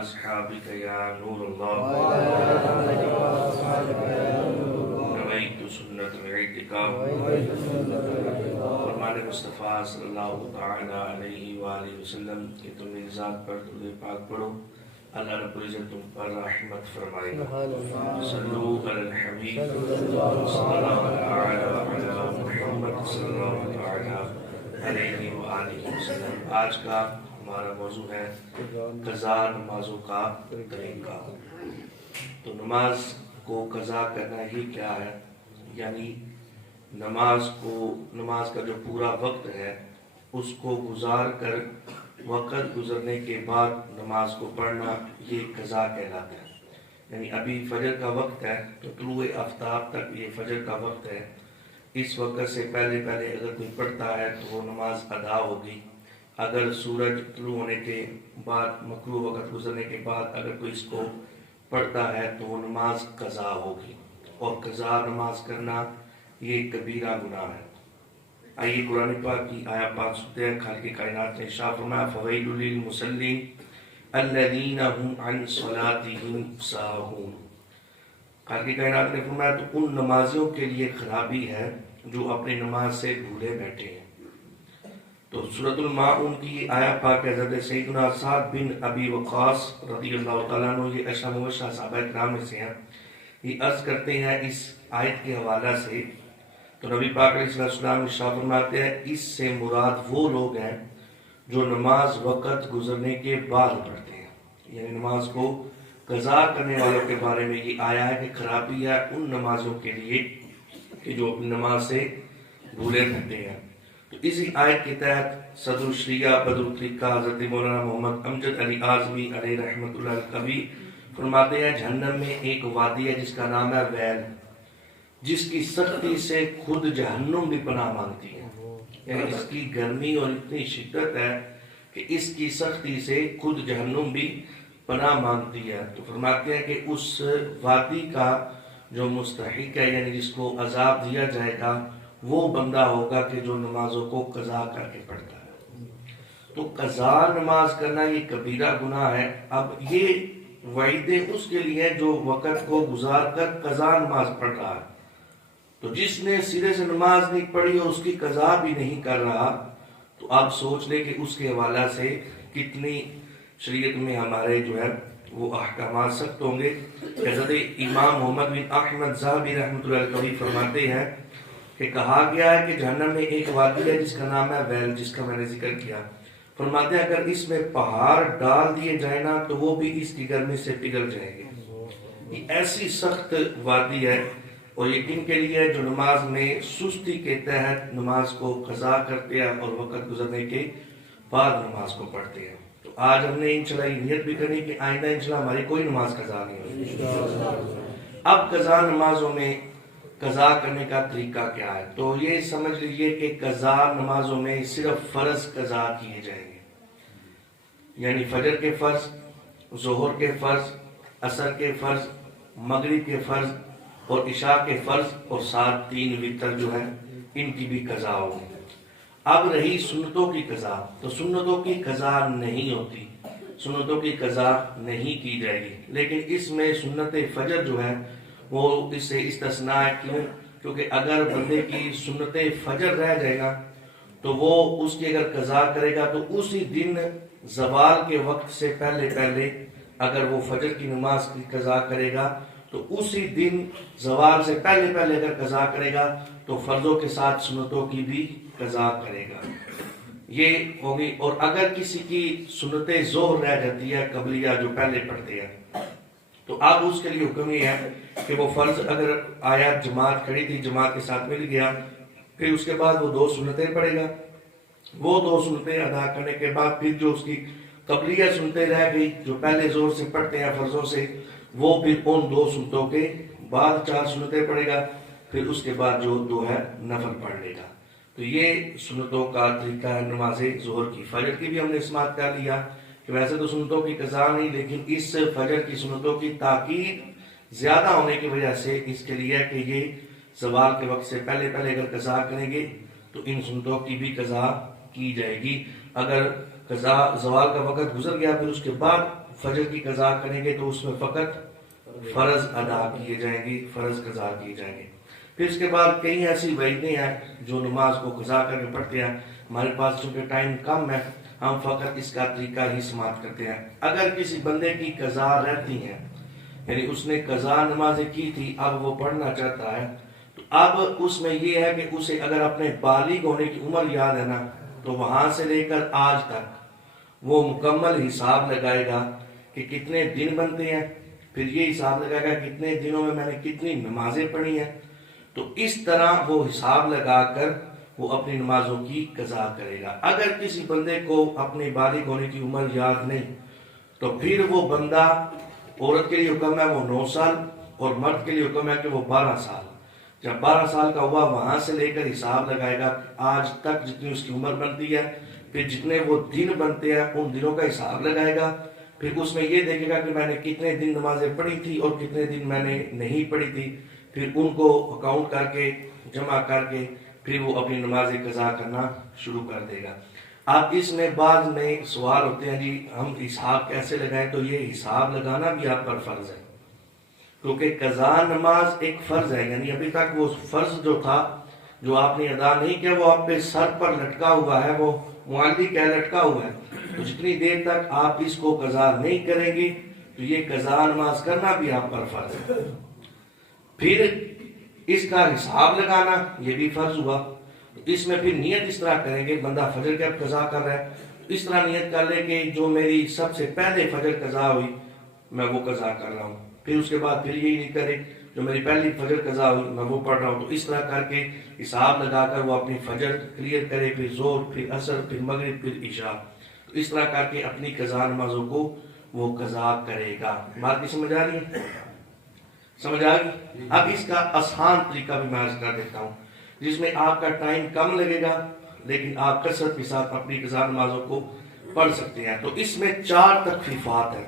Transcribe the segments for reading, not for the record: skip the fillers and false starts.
أصحابك يا نور الله نويت سنة الاعتكاف فرمان مصطفیٰ صلی اللہ تعالیٰ علیہ وآلہ وسلم کہ تم میری ذات پر درود پاک پڑھو، اللہ رب العزت تم پر رحمت فرمائے گا۔ صلو علی الحبیب صلی اللہ علیہ محمد صلی اللہ علیہ وآلہ وسلم۔ آج کا ہمارا موضوع ہے قضا نمازوں کا طریقہ۔ تو نماز کو قضا کرنا ہی کیا ہے؟ یعنی نماز کا جو پورا وقت ہے اس کو گزار کر وقت گزرنے کے بعد نماز کو پڑھنا، یہ قضا کہلاتا ہے۔ یعنی ابھی فجر کا وقت ہے تو طلوع آفتاب تک یہ فجر کا وقت ہے، اس وقت سے پہلے اگر کوئی پڑھتا ہے تو وہ نماز ادا ہوگی۔ اگر سورج طلوع ہونے کے بعد مکروہ وقت گزرنے کے بعد اگر کوئی اس کو پڑھتا ہے تو وہ نماز قضا ہوگی، اور قضا نماز کرنا یہ کبیرہ گناہ ہے۔ آئیے قرآن پاک کی آیت پاک سنتے ہیں۔ خالق کائنات نے ارشاد فرمایا فویل للمصلین الذین هم عن صلاتهم ساہون۔ خالق کائنات نے فرمایا تو ان نمازیوں کے لیے خرابی ہے جو اپنی نماز سے بھولے بیٹھے ہیں۔ تو سورۃ الماعون کی آیت پاک حضرت سیدنا سعد بن ابی وقاص رضی اللہ تعالیٰ عنہ، یہ اشرف مبشرہ صحابہ کرام میں سے ہیں، یہ عرض کرتے ہیں اس آیت کے حوالہ سے، تو نبی پاک علیہ السلام ارشاد فرماتے ہیں اس سے مراد وہ لوگ ہیں جو نماز وقت گزرنے کے بعد پڑھتے ہیں۔ یعنی نماز کو قضا کرنے والوں کے بارے میں یہ آیا ہے کہ خرابی ہے ان نمازوں کے لیے کہ جو اپنی نماز سے بھولے رہتے ہیں۔ تو اسی آیت کے تحت صدر الشریعہ بدر الطریقہ حضرت مولانا محمد امجد علی اعظمی علیہ رحمۃ اللہ القوی فرماتے ہیں جہنم میں ایک وادی ہے جس کا نام ہے ویل، جس کی سختی سے خود جہنم بھی پناہ مانگتی ہے۔ یعنی اس کی گرمی اور اتنی شدت ہے کہ اس کی سختی سے خود جہنم بھی پناہ مانگتی ہے۔ تو فرماتے ہیں کہ اس وادی کا جو مستحق ہے، یعنی جس کو عذاب دیا جائے گا، وہ بندہ ہوگا کہ جو نمازوں کو قضا کر کے پڑھتا ہے۔ تو قضا نماز کرنا یہ کبیرہ گناہ ہے۔ اب یہ وعیدیں اس کے لیے جو وقت کو گزار کر قضا نماز پڑھ رہا ہے۔ تو جس نے سرے سے نماز نہیں پڑھی اور اس کی قضا بھی نہیں کر رہا، تو آپ سوچ لیں کہ اس کے حوالہ سے کتنی شریعت میں ہمارے جو ہے وہ احکامات سخت ہوں گے۔ حضرت امام محمد بن احمد ذہبی رحمۃ اللہ علیہ فرماتے ہیں کہ کہا گیا ہے کہ جہنم میں ایک وادی ہے جس کا نام ہے ویل، جس کا میں نے ذکر کیا۔ فرماتے ہیں اگر اس میں پہاڑ ڈال دیے جائیں نا تو وہ بھی اس کی گرمی سے پگھل جائیں گے۔ یہ ایسی سخت وادی ہے، اور یہ کن کے لیے جو نماز میں سستی کے تحت نماز کو قضا کرتے ہیں اور وقت گزرنے کے بعد نماز کو پڑھتے ہیں۔ تو آج ہم نے انشاءاللہ یہ نیت بھی کرنی کہ آئندہ انشاءاللہ ہماری کوئی نماز قضا نہیں ہوگی۔ اب قضا نمازوں میں قضا کرنے کا طریقہ کیا ہے؟ تو یہ سمجھ لیجئے کہ قضا نمازوں میں صرف فرض قضا کیے جائیں گے، یعنی فجر کے فرض، ظہر کے فرض، عصر کے فرض، مغرب کے فرض اور عشاء کے فرض، اور ساتھ 3 وتر جو ہے ان کی بھی قضا ہوگی۔ اب رہی سنتوں کی قضا، تو سنتوں کی قضا نہیں ہوتی، سنتوں کی قضا نہیں کی جائے گی، لیکن اس میں سنت فجر جو ہے وہ اس سے استثناء ہے۔ کیونکہ اگر بندے کی سنت فجر رہ جائے گا تو وہ اس کی اگر قضا کرے گا تو اسی دن زوال کے وقت سے پہلے اگر وہ فجر کی نماز کی قضا کرے گا تو اسی دن زوال سے پہلے اگر قضا کرے گا تو فرضوں کے ساتھ سنتوں کی بھی قضا کرے گا، یہ ہوگی۔ اور اگر کسی کی سنت ظہر رہ جاتی ہے قبلیہ جو پہلے پڑھتے ہیں، تو اب اس کے لیے حکم یہ ہے کہ وہ فرض اگر آیا جماعت کھڑی تھی، جماعت کے ساتھ مل گیا، پھر اس کے بعد وہ 2 سنتیں پڑھے گا، وہ 2 سنتیں ادا کرنے کے بعد پھر جو اس کی قبلیہ سنتیں رہ گئی جو پہلے زور سے پڑھتے ہیں فرضوں سے، وہ پھر ان 2 سنتوں کے بعد 4 سنتیں پڑھے گا، پھر اس کے بعد جو 2 ہے نفل پڑھ لے گا۔ تو یہ سنتوں کا طریقہ ہے نماز ظہر کی۔ فجر کی بھی ہم نے سماعت کر لیا کہ ویسے تو سنتوں کی قضا نہیں، لیکن اس فجر کی سنتوں کی تاکید زیادہ ہونے کی وجہ سے اس کے لیے کہ یہ زوال کے وقت سے پہلے اگر قضا کریں گے تو ان سنتوں کی بھی قضا کی جائے گی۔ اگر قضا زوال کا وقت گزر گیا پھر اس کے بعد فجر کی قضا کریں گے تو اس میں فقط فرض ادا کیے جائیں گے، فرض قضا کیے جائیں گے۔ پھر اس کے بعد کئی ایسی وعیدیں ہیں جو نماز کو قضا کر کے پڑھتے ہیں۔ ہمارے پاس چونکہ ٹائم کم ہے، ہم فقط اس کا طریقہ ہی سماعت کرتے ہیں۔ اگر کسی بندے کی قضا رہتی ہے، یعنی اس نے قضا نمازیں کی تھی، اب وہ پڑھنا چاہتا ہے، تو اب اس میں یہ ہے کہ اسے اگر اپنے بالغ ہونے کی عمر یاد ہے نا، تو وہاں سے لے کر آج تک وہ مکمل حساب لگائے گا کہ کتنے دن بنتے ہیں، پھر یہ حساب لگائے گا کتنے دنوں میں نے کتنی نمازیں پڑھی ہیں۔ تو اس طرح وہ حساب لگا کر وہ اپنی نمازوں کی قضا کرے گا۔ اگر کسی بندے کو اپنے بالغ ہونے کی عمر یاد نہیں، تو پھر وہ بندہ، عورت کے لیے حکم ہے وہ 9 سال اور مرد کے لیے حکم ہے کہ وہ 12 سال۔ جب 12 سال کا ہوا، وہاں سے لے کر حساب لگائے گا آج تک جتنی اس کی عمر بنتی ہے، پھر جتنے وہ دن بنتے ہیں ان دنوں کا حساب لگائے گا۔ پھر اس میں یہ دیکھے گا کہ میں نے کتنے دن نمازیں پڑھی تھی اور کتنے دن میں نے نہیں پڑھی تھی، پھر ان کو اکاؤنٹ کر کے جمع کر کے پھر وہ اپنی نماز قضا کرنا شروع کر دے گا۔ اب اس میں بعد میں سوال ہوتے ہیں جی ہم حساب کیسے لگائیں؟ تو یہ حساب لگانا بھی آپ پر فرض ہے، کیونکہ قضا نماز ایک فرض ہے، یعنی ابھی تک وہ فرض جو تھا جو آپ نے ادا نہیں کیا وہ آپ پہ سر پر لٹکا ہوا ہے، وہ معلق ہے، لٹکا ہوا ہے۔ تو جتنی دیر تک آپ اس کو قضا نہیں کریں گے تو یہ قضا نماز کرنا بھی آپ پر فرض ہے۔ پھر اس کا حساب لگانا یہ بھی فرض ہوا۔ اس میں پھر نیت اس طرح کریں گے، بندہ فجر کا قضا کر رہا ہے، اس طرح نیت کر لے کہ جو میری سب سے پہلے فجر قضا ہوئی میں وہ قضا کر رہا ہوں، پھر اس کے بعد پھر یہی نہیں کرے جو میری پہلی فجر قضا ہوئی میں وہ پڑھ رہا ہوں۔ تو اس طرح کر کے حساب لگا کر وہ اپنی فجر کلیئر کرے، پھر ظہر، پھر عصر، پھر مغرب، پھر عشاء، تو اس طرح کر کے اپنی قضا نمازوں کو وہ قضا کرے گا۔ بات کی سمجھ آ رہی ہے؟ سمجھ آ گئی؟ اب اس کا آسان طریقہ بھی میں عرض کر دیتا ہوں جس میں آپ کا ٹائم کم لگے گا لیکن آپ کثرت کے ساتھ اپنی قضا نمازوں کو پڑھ سکتے ہیں۔ تو اس میں 4 تخفیفات ہیں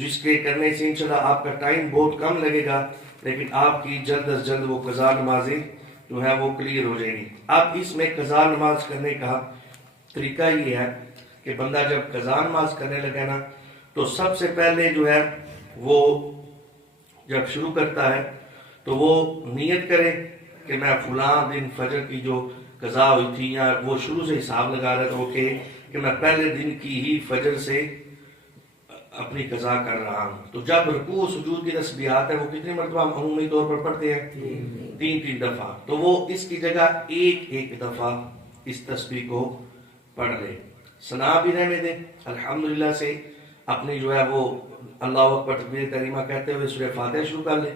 جس کے کرنے سے انشاءاللہ آپ کا ٹائم بہت کم لگے گا لیکن آپ کی جلد از جلد وہ قضا نمازیں جو ہے وہ کلیئر ہو جائیں گی۔ اب اس میں قضا نماز کرنے کا طریقہ یہ ہے کہ بندہ جب قضا نماز کرنے لگے نا تو سب سے پہلے جو ہے وہ جب شروع کرتا ہے تو وہ نیت کرے کہ میں فلاں دن فجر کی جو قضا ہوئی تھی، یا وہ شروع سے حساب لگا رہا تھا وہ کہ میں پہلے دن کی ہی فجر سے اپنی قضا کر رہا ہوں۔ تو جب رکوع سجود کی تسبیحات ہے وہ کتنی مرتبہ ہم عمومی طور پر پڑھتے ہیں؟ 3 دفعہ۔ تو وہ اس کی جگہ ایک دفعہ اس تسبیح کو پڑھ لے، ثنا بھی رہنے دے، الحمدللہ سے اپنی جو ہے وہ اللہ اکبر تکبیر تحریمہ کہتے ہوئے سورہ فاتحہ شروع کر لے،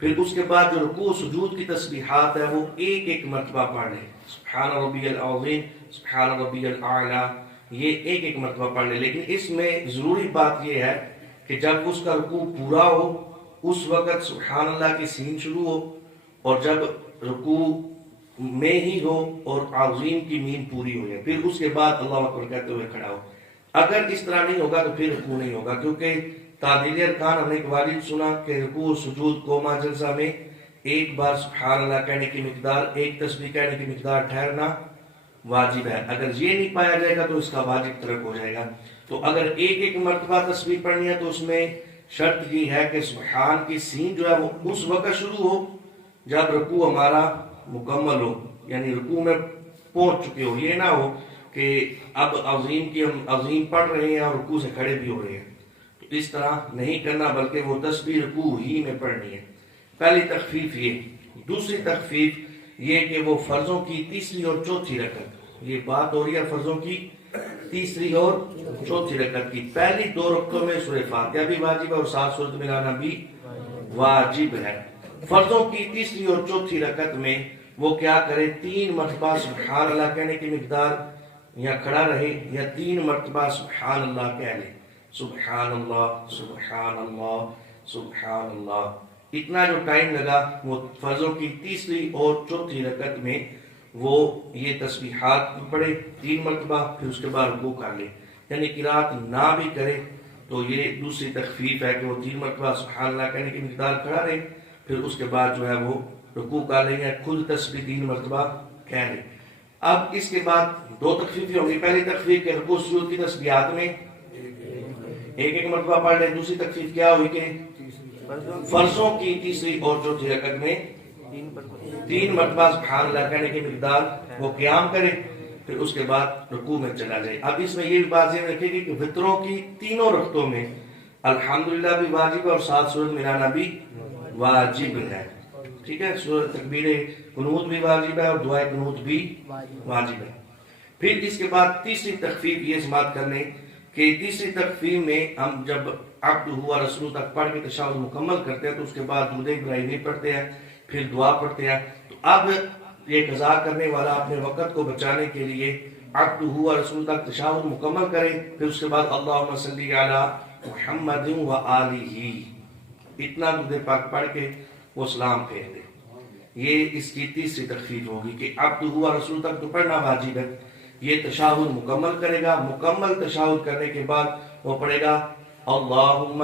پھر اس کے بعد جو رکوع سجود کی تسبیحات ہے وہ ایک مرتبہ پڑھ لے، سبحان ربی العظیم، سبحان ربی الاعلیٰ، یہ ایک مرتبہ پڑھ لے۔ لیکن اس میں ضروری بات یہ ہے کہ جب اس کا رکوع پورا ہو اس وقت سبحان اللہ کی سین شروع ہو، اور جب رکوع میں ہی ہو اور عظیم کی میم پوری ہو جائے پھر اس کے بعد اللہ اکبر کہتے ہوئے کھڑا ہو۔ اگر اس طرح نہیں ہوگا تو پھر رکوع نہیں ہوگا، کیونکہ تعدیل ارکان ہم نے ایک واجب سنا کہ رکوع سجود قوما جلسہ میں ایک بار سبحان اللہ کہنے کی مقدار، ایک تسبیح کہنے کی مقدار ٹھہرنا واجب ہے۔ اگر یہ نہیں پایا جائے گا تو اس کا واجب ترک ہو جائے گا۔ تو اگر ایک مرتبہ تسبیح پڑھنی ہے تو اس میں شرط یہ ہے کہ سبحان کی سین جو ہے وہ اس وقت شروع ہو جب رکوع ہمارا مکمل ہو، یعنی رکوع میں پہنچ چکے ہو، یہ نہ ہو کہ اب عظیم کی ہم عظیم پڑھ رہے ہیں اور رکوع سے کھڑے بھی ہو رہے ہیں، تو اس طرح نہیں کرنا بلکہ وہ تسبیح رکوع ہی میں پڑھنی ہے۔ پہلی تخفیف یہ۔ دوسری تخفیف یہ کہ وہ فرضوں کی تیسری اور چوتھی رکعت، یہ بات ہو رہی ہے فرضوں کی تیسری اور چوتھی رکعت کی، پہلی 2 رکعتوں میں سورہ فاتحہ بھی واجب ہے اور 7 سورت ملانا بھی واجب ہے۔ فرضوں کی تیسری اور چوتھی رکعت میں وہ کیا کرے؟ 3 مرتبہ سبحان اللہ کہنے کی مقدار یا کھڑا رہے یا 3 مرتبہ سبحان اللہ کہہ لے، سبحان اللہ سبحان اللہ سبحان اللہ۔ اتنا جو ٹائم لگا وہ فرضوں کی تیسری اور چوتھی رکعت میں وہ یہ تسبیحات پڑھے 3 مرتبہ، پھر اس کے بعد رکوع کر لے، یعنی قرات نہ بھی کرے تو یہ دوسری تخفیف ہے کہ وہ 3 مرتبہ سبحان اللہ کہنے کی مقدار کھڑا رہے، پھر اس کے بعد جو ہے وہ رکوع کر لیں یا خود تسبیح 3 مرتبہ کہہ لے۔ اب اس کے بعد 2 تخفیفیں ہوں گی۔ پہلی تخفیف کہ رکوع سجود کی تسبیحات میں ایک ایک مرتبہ پڑھ لیں. دوسری تخفیف کیا ہوئی کہ فرضوں کی تیسری اور چوتھی رکعت میں 3 مرتبہ سبحان اللہ کہنے کی مقدار وہ قیام کرے, پھر اس کے بعد رکوع میں چلا جائے. اب اس میں یہ بات ذہن رکھے گی کہ وطروں کی تینوں رکعتوں میں الحمدللہ بھی واجب ہے اور ساتھ سورۃ ملانا بھی واجب ہے. ٹھیک ہے, سورۃ تکبیر قنوت بھی واجب ہے اور دعائے قنوت بھی واجب ہے. پھر اس کے بعد تیسری تخفیف یہ سماعت کرنے کہ تیسری تخفیف میں ہم جب عبدہ و رسولہ تک پڑھ کے تشہد مکمل کرتے ہیں تو اس کے بعد درود ابراہیمی پڑھتے ہیں, پھر دعا پڑھتے ہیں. تو اب یہ قضا کرنے والا اپنے وقت کو بچانے کے لیے عبدہ و رسولہ تک تشہد مکمل کرے, پھر اس کے بعد اللہم صلی علی محمد و آلہ اتنا درود پاک پڑھ کے وہ سلام پھیر دے. یہ اس کی تیسری تخفیف ہوگی کہ عبدہ و رسولہ تک تو پڑھنا واجب ہے. یہ تشہد مکمل کرے گا, مکمل تشہد کرنے کے بعد وہ پڑھے گا اللہم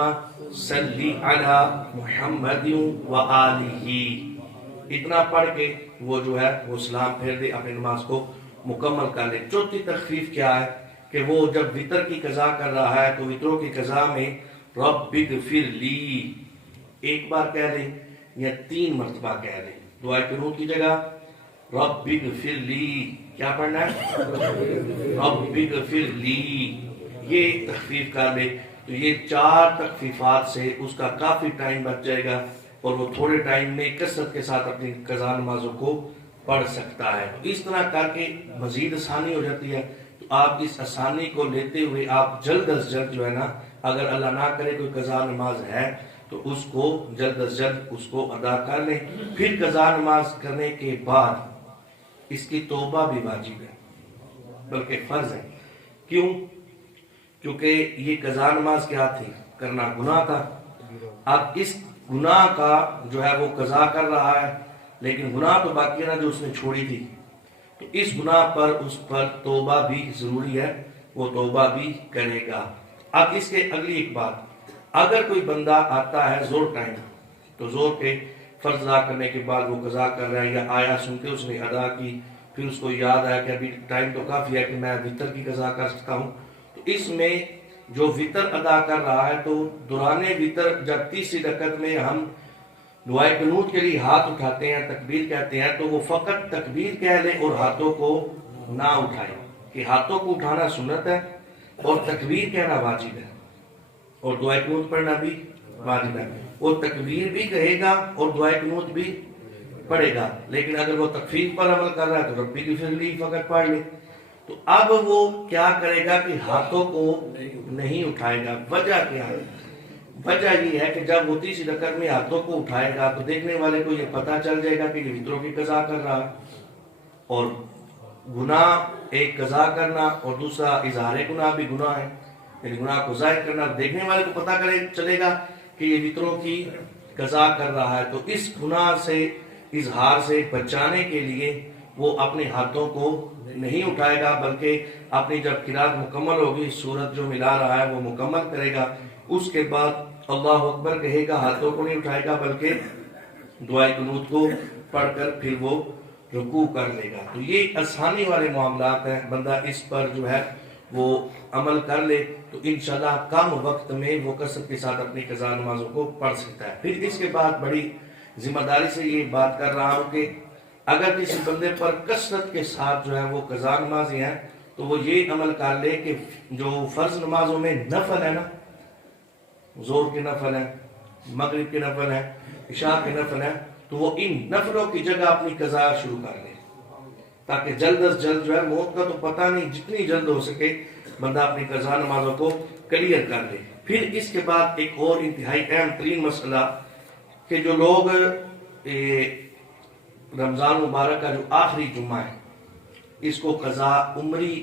صلی علی محمد و آلہ اتنا پڑھ کے وہ جو ہے وہ سلام پھیر دے, اپنی نماز کو مکمل کر لے. چوتھی تخفیف کیا ہے کہ وہ جب وطر کی قضا کر رہا ہے تو وطروں کی قضا میں رب اغفر لی ایک بار کہہ لے یا 3 مرتبہ کہہ لے. دعائے قنوت کی جگہ رب اغفر لی کیا پڑھنا ہے, رب اغفر لی, یہ تخفیف کر لے. تو یہ 4 تخفیفات سے اس کا کافی ٹائم بچ جائے گا اور وہ تھوڑے ٹائم میں کثرت کے ساتھ اپنی قضا نمازوں کو پڑھ سکتا ہے. اس طرح کر کے مزید آسانی ہو جاتی ہے. تو آپ اس آسانی کو لیتے ہوئے آپ جلد از جلد جو ہے نا, اگر اللہ نہ کرے کوئی قضا نماز ہے تو اس کو جلد از جلد اس کو ادا کر لیں. پھر قضا نماز کرنے کے بعد اس کی توبہ بھی واجب ہے بلکہ فرض ہے. کیوں؟ کیونکہ یہ قضا نماز کیا تھی, کرنا گناہ تھا. اب اس گناہ کا جو ہے وہ قضا کر رہا ہے لیکن گناہ تو باقی ہے نا جو اس نے چھوڑی تھی, تو اس گناہ پر اس پر توبہ بھی ضروری ہے, وہ توبہ بھی کرے گا. اب اس کے اگلی ایک بات, اگر کوئی بندہ آتا ہے زور ٹائم تو زور کے فرض ادا کرنے کے بعد وہ قضا کر رہا ہے یا آیا سن کے اس نے ادا کی, پھر اس کو یاد آیا کہ ابھی ٹائم تو کافی ہے کہ میں وطر کی قضا کر سکتا ہوں, تو اس میں جو وطر ادا کر رہا ہے تو دوران وطر جب تیسری رکعت میں ہم دعائے قنوت کے لیے ہاتھ اٹھاتے ہیں تکبیر کہتے ہیں تو وہ فقط تکبیر کہہ لے اور ہاتھوں کو نہ اٹھائے, کہ ہاتھوں کو اٹھانا سنت ہے اور تکبیر کہنا واجب ہے اور دعائے قنوت پڑھنا بھی واجب ہے. وہ تکبیر بھی کہے گا اور دعائے قنوت بھی پڑھے گا, لیکن اگر وہ تخفیف پر عمل کر رہا ہے تو رب اغفر لی فقط پڑھ لے. تو اب وہ کیا کرے گا کہ ہاتھوں کو نہیں اٹھائے گا. وجہ کیا ہے؟ وجہ یہ ہے کہ جب وہ تیسری رکعت میں ہاتھوں کو اٹھائے گا تو دیکھنے والے کو یہ پتہ چل جائے گا کہ یہ وطروں کی قضا کر رہا ہے, اور گناہ ایک قضا کرنا اور دوسرا اظہار گناہ بھی گناہ ہے, یعنی گناہ کو ظاہر کرنا. دیکھنے والے کو پتہ چلے گا کہ یہ وطروں کی قضا کر رہا ہے, تو اس گناہ سے اظہار سے بچانے کے لیے وہ اپنے ہاتھوں کو نہیں اٹھائے گا بلکہ اپنی جب قرات مکمل ہوگی سورت جو ملا رہا ہے وہ مکمل کرے گا, اس کے بعد اللہ اکبر کہے گا, ہاتھوں کو نہیں اٹھائے گا بلکہ دعائے قنوت کو پڑھ کر پھر وہ رکوع کر لے گا. تو یہ آسانی والے معاملات ہیں, بندہ اس پر جو ہے وہ عمل کر لے تو انشاءاللہ کم وقت میں وہ کثرت کے ساتھ اپنی قضا نمازوں کو پڑھ سکتا ہے. پھر اس کے بعد بڑی ذمہ داری سے یہ بات کر رہا ہوں کہ اگر کسی بندے پر کثرت کے ساتھ جو ہے وہ قضا نمازی ہیں تو وہ یہ عمل کر لے کہ جو فرض نمازوں میں نفل ہے نا, زور کے نفل ہے, مغرب کے نفل ہے, عشاء کے نفل ہے, تو وہ ان نفلوں کی جگہ اپنی قضا شروع کر لے تاکہ جلد از جلد جو ہے موت کا تو پتہ نہیں, جتنی جلد ہو سکے بندہ اپنی قضا نمازوں کو کلیئر کر لے. پھر اس کے بعد ایک اور انتہائی اہم ترین مسئلہ کہ جو لوگ رمضان مبارک کا جو آخری جمعہ ہے اس کو قضا عمری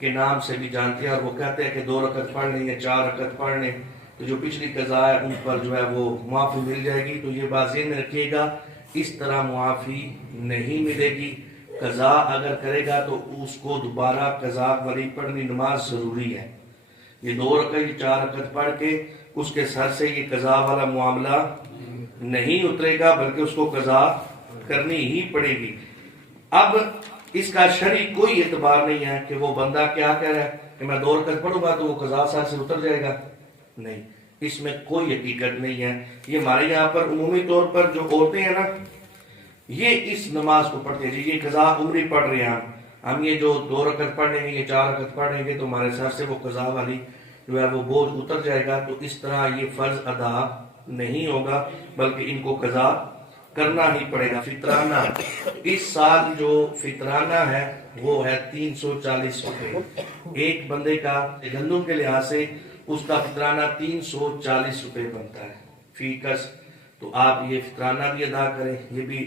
کے نام سے بھی جانتے ہیں, اور وہ کہتے ہیں کہ 2 رکعت پڑھ لیں یا 4 رکعت پڑھ لیں تو جو پچھلی قضا ہے ان پر جو ہے وہ معافی مل جائے گی. تو یہ بات ذہن میں رکھیے گا, اس طرح معافی نہیں ملے گی. قضا اگر کرے گا تو اس کو دوبارہ قضا والی پڑھنی نماز ضروری ہے. یہ 2 رکعت 4 رکعت پڑھ کے اس کے سر سے یہ قضا والا معاملہ نہیں اترے گا بلکہ اس کو قضا کرنی ہی پڑے گی. اب اس کا شرعی کوئی اعتبار نہیں ہے کہ وہ بندہ کیا کہہ رہا ہے کہ میں 2 رکعت پڑھوں گا تو وہ قضا سر سے اتر جائے گا. نہیں، اس میں کوئی حقیقت نہیں ہے. یہ ہمارے یہاں پر عمومی طور پر جو عورتیں ہیں نا یہ اس نماز کو پڑھتے ہیں. یہ قضا عمری پڑھ رہے ہیں ہم یہ جو 2 رکعت پڑھ لیں گے یہ 4 رکعت پڑھ لیں گے تو ہمارے سر سے وہ قضا والی جو ہے وہ بوجھ اتر جائے گا. تو اس طرح یہ فرض ادا نہیں ہوگا بلکہ ان کو قضا کرنا ہی پڑے گا. فطرانہ اس سال جو فطرانہ ہے وہ ہے 340 روپے. ایک بندے کا گندم کے لحاظ سے اس کا فطرانہ 340 روپے بنتا ہے فی کس. تو آپ یہ فطرانہ بھی ادا کریں، یہ بھی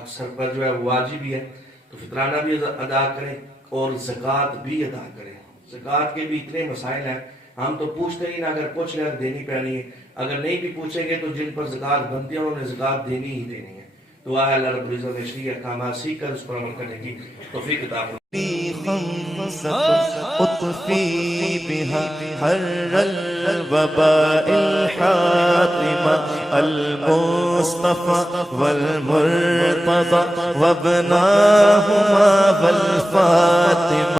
اکثر پر جو ہے واجب بھی ہے. تو فطرانہ بھی ادا کریں اور زکوٰۃ بھی ادا کریں. زکوٰۃ کے بھی اتنے مسائل ہیں ہم تو پوچھتے ہی نہ، اگر پوچھ لیں دینی پڑنی ہے، اگر نہیں بھی پوچھیں گے تو جن پر زکوٰۃ بنتی ہے انہوں نے زکوٰۃ دینی ہی دینی ہے. دعا ہے اللہ رب العزت نے شریع احکامات سیکھ کر اس پر عمل کرنے کی توفیق عطا فرمائے. أطفي بها حر الوباء الحاطمة المصطفى والمرتضى وابناهما والفاطمة